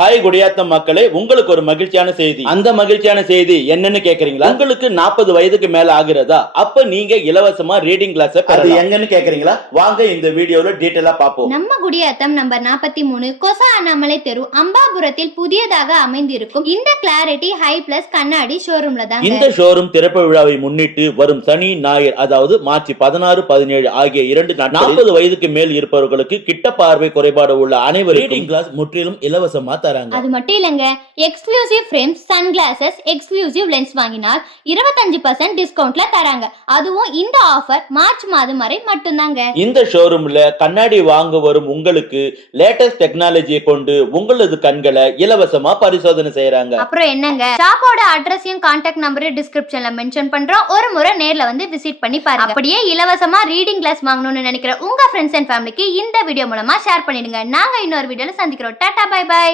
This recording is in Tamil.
ஹாய் குடியாத்தம் மக்களே, உங்களுக்கு ஒரு மகிழ்ச்சியான செய்தி. அந்த மகிழ்ச்சியான செய்தி என்னன்னு கேக்குறீங்களா? உங்களுக்கு 40 வயதுக்கு மேல ஆகிறதா? அப்ப நீங்க இலவசமா ரீடிங் கிளாஸ் அது எங்கன்னு கேக்குறீங்களா? வாங்க இந்த வீடியோல டீடைலா பாப்போம். நம்ம குடியாத்தம் நம்பர் 43 கொசா அண்ணாமலை தெரு அம்பாபுரத்தில் புதியதாக அமைந்திருக்கும் இந்த கிளாரிட்டி ஹை பிளஸ் கண்ணாடி ஷோரூம்ல தான். இந்த ஷோரூம் திறப்பு விழாவை முன்னிட்டு வரும் சனி ஞாயிறு, அதாவது மார்ச் 16, 17 ஆகிய 2 நாட்கள் 40 வயதுக்கு மேல் இருப்பவர்களுக்கு கிட்ட பார்வை குறைபாடு உள்ள அனைவரும் ரீடிங் கிளாஸ் முற்றிலும் இலவசமா தராங்க. அது மட்டும் இல்லங்க, exclusive frames, sun glasses, exclusive lens வாங்கினால் 25% டிஸ்கவுண்ட்ல தராங்க. அதுவும் இந்த ஆஃபர் மார்ச் மாதம் வரை மட்டும்தாங்க. இந்த ஷோரூம்ல கண்ணாடி வாங்க வரும் உங்களுக்கு லேட்டஸ்ட் டெக்னாலஜியை கொண்டு உங்களது கண்களை இலவசமா பரிசோதனை செய்யறாங்க. அப்புறம் என்னங்க, ஷாப்போட அட்ரஸையும் கான்டாக்ட் நம்பரையும் டிஸ்கிரிப்ஷன்ல மென்ஷன் பண்றோம். ஒரு முறை நேர்ல வந்து விசிட் பண்ணி பாருங்க. அப்படியே இலவசமா ரீடிங் கிளாஸ் வாங்கணும்னு நினைக்கிற உங்க ஃப்ரெண்ட்ஸ் அண்ட் ஃபேமிலிக்கு இந்த வீடியோ மூலமா ஷேர் பண்ணிடுங்க. நாங்க இன்னொரு வீடியோல சந்திக்கிறோம். டாடா, பை பை.